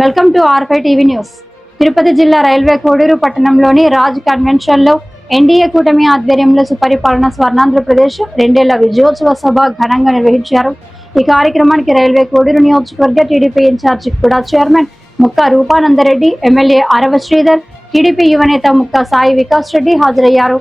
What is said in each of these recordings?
Welcome to R five TV news. Tirupati జిల్లా railway Koduru పట్టణంలోని Raj కన్వెన్షన్లో NDA కూటమి ఆధ్వర్యంలో సుపరిపాలన స్వర్ణాంధ్రప్రదేశ్ 2 విజయోత్సవ సభ ఘనంగా నిర్వహించారు. ఈ కార్యక్రమానికి రైల్వే కోడూరు నియోజకవర్గ టీడీపీ ఇన్ఛార్జి కూడా చైర్మన్ ముక్కా రూపానందరెడ్డి, ఎమ్మెల్యే ఆరవ శ్రీధర్, టీడీపీ యువనేత ముక్కా సాయి వికాస్ రెడ్డి హాజరయ్యారు.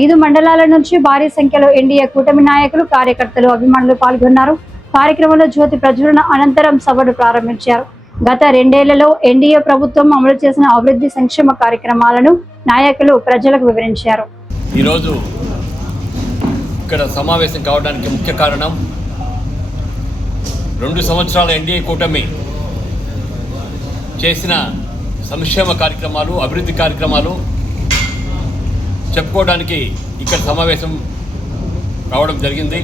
5 మండలాల నుంచి భారీ సంఖ్యలో ఎన్డీఏ కూటమి నాయకులు, కార్యకర్తలు, అభిమానులు పాల్గొన్నారు. కార్యక్రమంలో జ్యోతి ప్రజ్వలన అనంతరం సభను ప్రారంభించారు. గత 2 ఏళ్లలో ఎన్డీఏ ప్రభుత్వం అమలు చేసిన అభివృద్ధి సంక్షేమ కార్యక్రమాలను నాయకులు ప్రజలకు వివరించారు. ఈరోజు ఇక్కడ సమావేశం కావడానికి ముఖ్య కారణం 2 సంవత్సరాల ఎన్డీఏ కూటమి చేసిన సంక్షేమ కార్యక్రమాలు, అభివృద్ధి కార్యక్రమాలు చెప్పుకోవడానికి ఇక్కడ సమావేశం కావడం జరిగింది.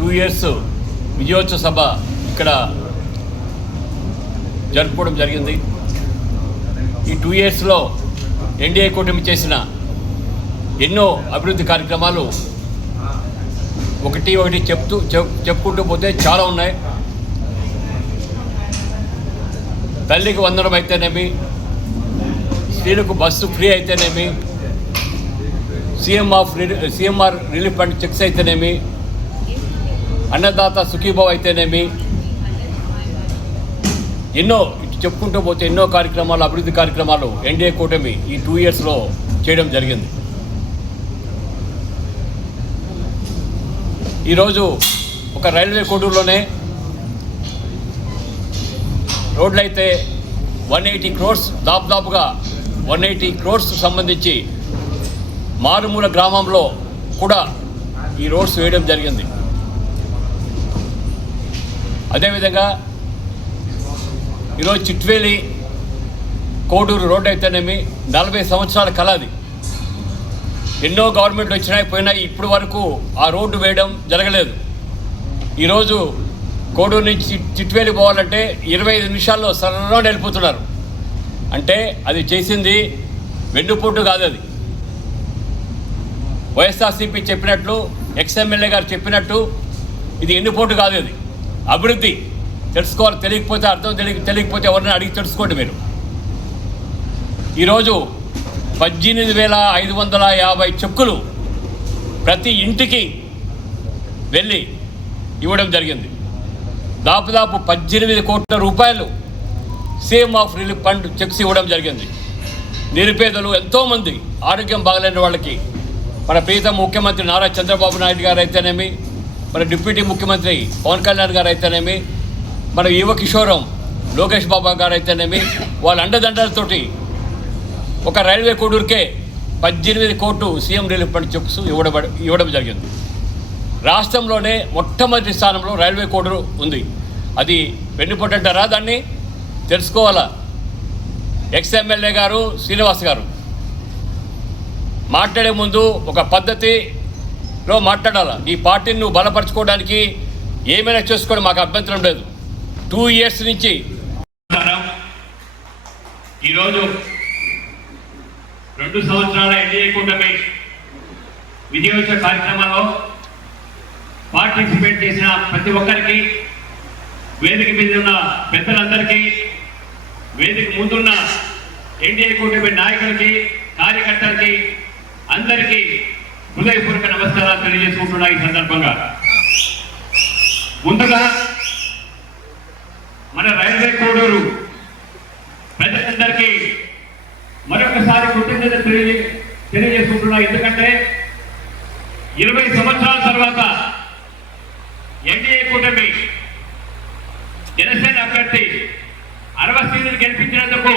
2 years విజయోత్సవ సభ ఇక్కడ జరుపుకోవడం జరిగింది. ఈ 2 yearsలో ఎన్డీఏ కూటమి చేసిన ఎన్నో అభివృద్ధి కార్యక్రమాలు ఒకటి చెప్పుకుంటూ పోతే చాలా ఉన్నాయి. తల్లికి వందనం అయితేనేమి, స్త్రీలకు బస్సు ఫ్రీ అయితేనేమి, సీఎంఆర్ రిలీఫ్ ఫండ్ చెక్స్ అయితేనేమి, అన్నదాత సుఖీభావ్ అయితేనేమి, ఎన్నో చెప్పుకుంటూ పోతే ఎన్నో కార్యక్రమాలు, అభివృద్ధి కార్యక్రమాలు ఎన్డీఏ కూటమి ఈ 2 yearsలో చేయడం జరిగింది. ఈరోజు ఒక రైల్వే కోడూరులోనే రోడ్లు అయితే 180 crores, దాదాపుగా 180 crores సంబంధించి మారుమూల గ్రామంలో కూడా ఈ రోడ్స్ వేయడం జరిగింది. అదేవిధంగా ఈరోజు చిట్వేలి కోడూరు రోడ్డు అయితేనేమి 40 సంవత్సరాల కళ అది. ఎన్నో గవర్నమెంట్లు వచ్చినాయి పోయినాయి, ఇప్పటి వరకు ఆ రోడ్డు వేయడం జరగలేదు. ఈరోజు కోడూరు నుంచి చిట్వేలి పోవాలంటే 25 నిమిషాల్లో సరళంగా వెళ్ళిపోతున్నారు. అంటే అది చేసింది వెన్నుపోటు కాదు, అది వైఎస్ఆర్సీపీ చెప్పినట్లు, ఎక్స్ఎమ్మెల్యే గారు చెప్పినట్టు ఇది ఎన్నుపోటు కాదు, అది అభివృద్ధి. తెలుసుకోవాలి, తెలియకపోతే అర్థం తెలియకపోతే ఎవరిని అడిగి తెలుసుకోండి మీరు. ఈరోజు 18,550 చెక్కులు ప్రతి ఇంటికి వెళ్ళి ఇవ్వడం జరిగింది. దాదాపు 18 కోట్ల రూపాయలు సీఎంఆర్ రిలీఫ్ ఫండ్ చెక్స్ ఇవ్వడం జరిగింది. నిరుపేదలు ఎంతోమంది, ఆరోగ్యం బాగలేని వాళ్ళకి మన ప్రీతం ముఖ్యమంత్రి నారా చంద్రబాబు నాయుడు గారు అయితేనేమి, మన డిప్యూటీ ముఖ్యమంత్రి పవన్ కళ్యాణ్ గారు అయితేనేమి, మన యువ కిషోరం లోకేష్ బాబా గారు అయితేనేమి, వాళ్ళ అండదండలతోటి ఒక రైల్వే కోడూరుకే 18 కోట్లు సీఎం రిలీఫ్ ఫండ్ చెక్స్ ఇవ్వడం జరిగింది. రాష్ట్రంలోనే మొట్టమొదటి స్థానంలో రైల్వే కోడూరు ఉంది. అది వెన్నుపోటు అంటారా? దాన్ని తెలుసుకోవాలా. ఎక్స్ఎమ్మెల్యే గారు శ్రీనివాస్ గారు మాట్లాడే ముందు ఒక పద్ధతిలో మాట్లాడాలా. ఈ పార్టీని నువ్వు బలపరచుకోవడానికి ఏమైనా చేసుకోవడం మాకు అభ్యంతరం లేదు. 2 years నుంచి ఈరోజు 2 సంవత్సరాల ఎన్డీఏ కూటమి విజయోత్సవ కార్యక్రమంలో పార్టిసిపేట్ చేసిన ప్రతి ఒక్కరికి, వేదిక మీద ఉన్న పెద్దలందరికీ, వేదిక ముందున్న ఎన్డీఏ కూటమి నాయకులకి, కార్యకర్తలకి అందరికీ హృదయపూర్వక నమస్కారాలు తెలియజేసుకుంటున్నా. ఈ సందర్భంగా ముందుగా మన రైల్వే కోడూరు ప్రజలందరికీ మరొకసారి కృతజ్ఞత తెలియజేసుకుంటున్నా. ఎందుకంటే 20 సంవత్సరాల తర్వాత ఎన్డీఏ కూటమి జనసేన అభ్యర్థి ఆరవ శ్రీధర్ గెలిపించినందుకు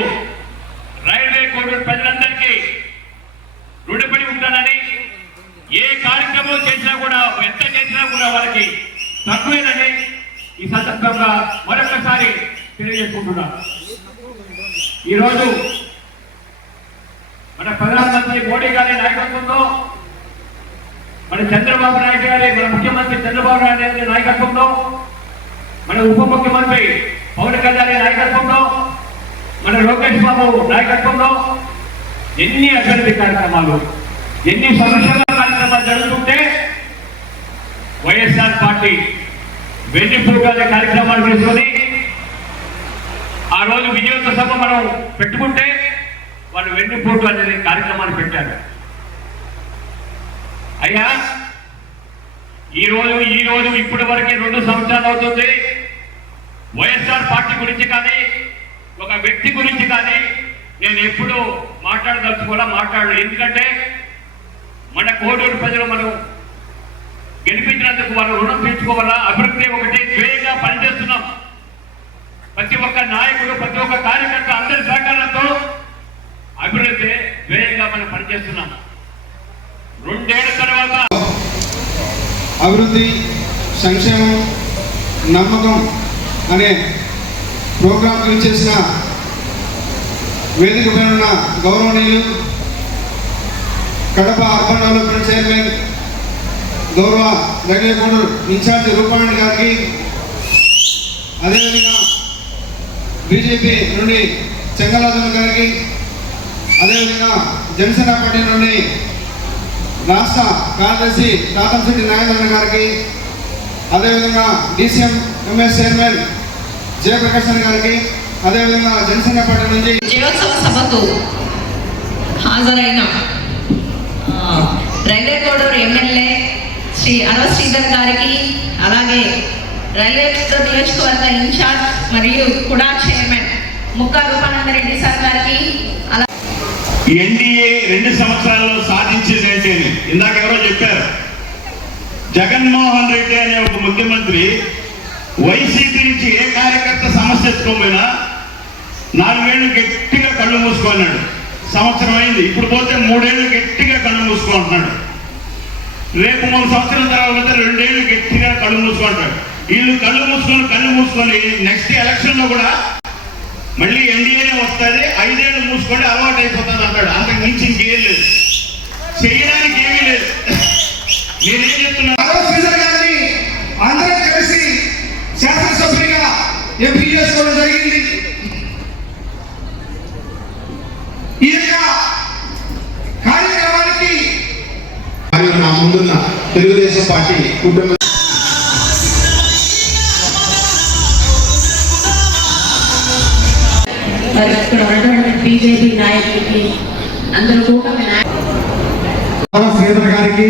రైల్వే కోడూరు ప్రజలందరికీ రుణపడి ఉంటానని, ఏ కార్యక్రమం చేసినా కూడా, ఎంత చేసినా కూడా వాళ్ళకి తక్కువేనని ఈ సందర్భంగా మరొకసారి తెలియజేసుకుంటున్నా. ఈరోజు మన ప్రధానమంత్రి మోడీ గారి నాయకత్వంలో, మన చంద్రబాబు నాయుడు గారి, మన ముఖ్యమంత్రి చంద్రబాబు నాయుడు గారి నాయకత్వంలో, మన ఉప ముఖ్యమంత్రి పవన్ కళ్యాణ్ నాయకత్వంలో, మన లోకేష్ బాబు నాయకత్వంలో ఎన్ని అభివృద్ధి కార్యక్రమాలు, ఎన్ని సంక్షేమ కార్యక్రమాలు జరుగుతుంటే వైఎస్ఆర్ పార్టీ వెన్నుపోటు కార్యక్రమాలు చేసుకొని ఆ ఆ రోజు విజయోత్సవ సభ మనం పెట్టుకుంటే వాళ్ళు వెన్నుపోటు అనేది కార్యక్రమాన్ని పెట్టారు. అయ్యా ఈ రోజు ఇప్పటి వరకు 2 సంవత్సరాలు అవుతుంది. వైఎస్ఆర్ పార్టీ గురించి కానీ ఒక వ్యక్తి గురించి కానీ నేను ఎప్పుడు మాట్లాడలేదు. ఎందుకంటే మన కోడూరు ప్రజలు మనం గెలిపించినందుకు వాళ్ళ రుణం తీర్చుకోవాలా. అభివృద్ధి ఒకటి ధ్యేయంగా పనిచేస్తున్నాం. ప్రతి ఒక్క నాయకుడు, ప్రతి ఒక్క కార్యకర్త అందరి సహకారంతో అభివృద్ధి ధ్యేయంగా మనం పనిచేస్తున్నాం. 2 ఏళ్ల తర్వాత అభివృద్ధి, సంక్షేమం, నమ్మకం అనే ప్రోగ్రాం గురించి చేసిన వేదిక పైన ఉన్న గౌరవనీయులు కడప అర్బన్ డెవలప్మెంట్ చైర్మన్ గౌరవ రైల్వే కోడూరు ఇన్ఛార్జ్ రూపాణి గారికి, అదేవిధంగా బీజేపీ నుండి చెంగరాజన్ గారికి, అదేవిధంగా జనసేన పార్టీ నుండి రాష్ట్ర కార్యదర్శి తాతంశెట్టి నాగేంద్ర గారికి, అదేవిధంగా DCM MS చైర్మన్ జయప్రకాశన్ గారికి, అదేవిధంగా జనసేన పార్టీ నుంచి విజయోత్సవ సభకు హాజరైన రైల్వే కోడూరు ఎమ్మెల్యే శ్రీ అరవ శ్రీధర్ గారికి, అలాగే రైల్వే నియోజకవర్గ ఇన్ఛార్జ్ మరియు కుడా చైర్మన్ ముక్కా రూపానందరెడ్డి సార్ గారికి, ఎన్డీఏ 2 సంవత్సరాల్లో సాధించింది ఏంటి అని ఇందాక ఎవరో చెప్పారు. జగన్మోహన్ రెడ్డి అనే ఒక ముఖ్యమంత్రి వైసీపీ నుంచి ఏ కార్యకర్త సమస్య ఎత్తుకోపోయినా 4 ఏళ్ళు గట్టిగా కళ్ళు మూసుకున్నాడు. సంవత్సరం అయింది, ఇప్పుడు పోతే 3 ఏళ్ళు గట్టిగా కళ్ళు మూసుకుంటున్నాడు. రేపు 3 సంవత్సరాల తర్వాత 2 ఏళ్ళు గట్టిగా కళ్ళు మూసుకుంటాడు. వీళ్ళు కళ్ళు మూసుకొని నెక్స్ట్ ఎలక్షన్ లో కూడా మళ్ళీ ఎన్డీఏనే వస్తుంది, 5 ఏళ్ళు మూసుకొని అలవాటు అయిపోతుంది అంటాడు. అంతకు మించి ఇంకేం లేదు, చేయడానికి ఏమీ లేదు. నేనేం చెప్తున్నా, అందరూ కలిసి శాసనసభ్యుడిగా ఎంపీ చేసుకోవడం జరిగింది. ఈ యొక్క కార్యక్రమానికి నా ముందున్న తెలుగుదేశం పార్టీ కుటుంబ ఇక్కడ ఉన్నటువంటి బీజేపీ నాయకులకి అందరూ కూడా శ్రీధర్ గారికి